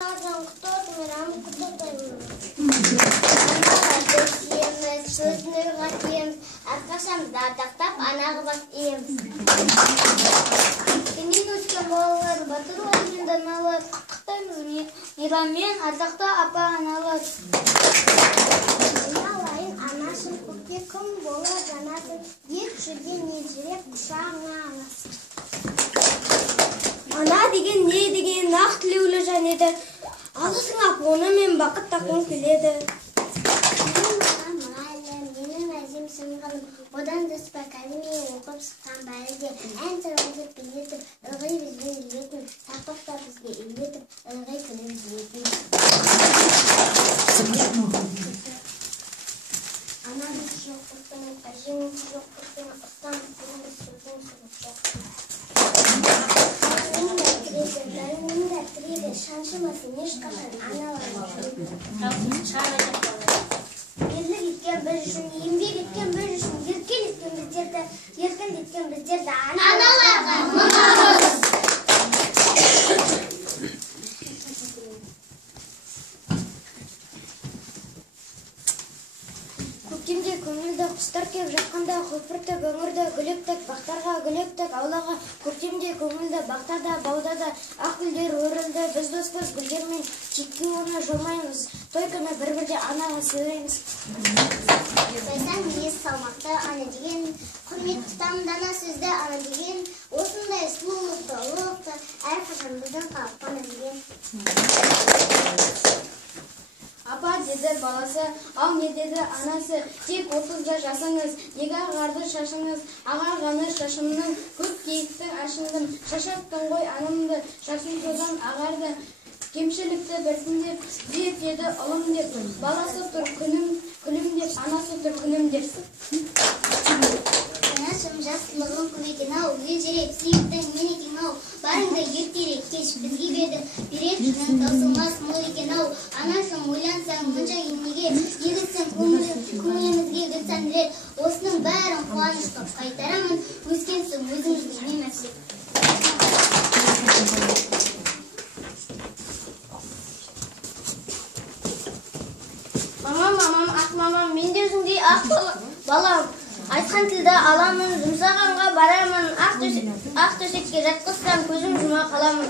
Arkadaşlarımız dağıtaktap anağı bak iyiyimiz. Kendin ötken bağlar, batır oyundan alır, kıttayımız Milamen, ardakta apa analar. Alayın anasın, köpke kım bolar, anasın, bir şürgen necirep kuşağına anasın. Ana деген не деген нақ тілеулі және де алысыңап оны мен бақыт тақуым келеді. Менің әзім сынғаным, одан дұспа кәлімей оқып шыққан бәріде ән сұрғызып билетіп, ылғи бізбен жүретін, тақпақта бізге үйлетіп, ылғи күнін жүретін. Анамыз жоқ құртың, әжеміз жоқ құртың, ұстан күніміз сүрдің сұғып жоқ. Şanşımasın, neşkaşan, analarım. Ерлік еткен біз үшін, еңбек еткен біз үшін, еркен еткен біздерді аналарға мың алғыс. Көктемде көңілді құстар кеп жатқанда құлпыртып өңірді гүлектік, бақтарға гүлектік, аулаға көктемде көңілді бақтада, баудада ақ гүлдер өрілді. Біз доспыз гүлдермен чекке оны жолмаймыз. Той күні бір-бірде анаға сыйлаймыз. Тойсан ес салмақты ана деген, құрмет тұтамын дана сөзді ана деген, осындай сұлулықты, ұлылықты әрқашан біздің қалыптан деген. Апа деді баласы, ал не деді анасы, тек 30-да жасыңыз, неге ағарды шашыңыз, ағарғаны шашымның, көп кейіктің ашындым, шашаттың ғой анымды, шашым содан ағарды, кемшілікті біртіндеп, зет еді ұлым деп, баласы тұр күлім деп, анасы тұр күнім деп. Анашым жастылығым көмекен-ау, елжерек, сүйіктің мен екен-ау, барыңды ертерек кеш бізге беді, берек жынан таусылмас мол екен-ау, анашым ойлансаң мұнша енеге, егітсің көңілімізге гүлсан рет, осының бәрін қуаныш қып қайтарамын, өскенсің өзіңізге не мәселе. Мамам, ақ мамам, мен де өзіңдей ақ балам. Айтқан тілді аламын, жұмсағанға барамын, ақ төсекке жатқызсам көзім жұма қаламын.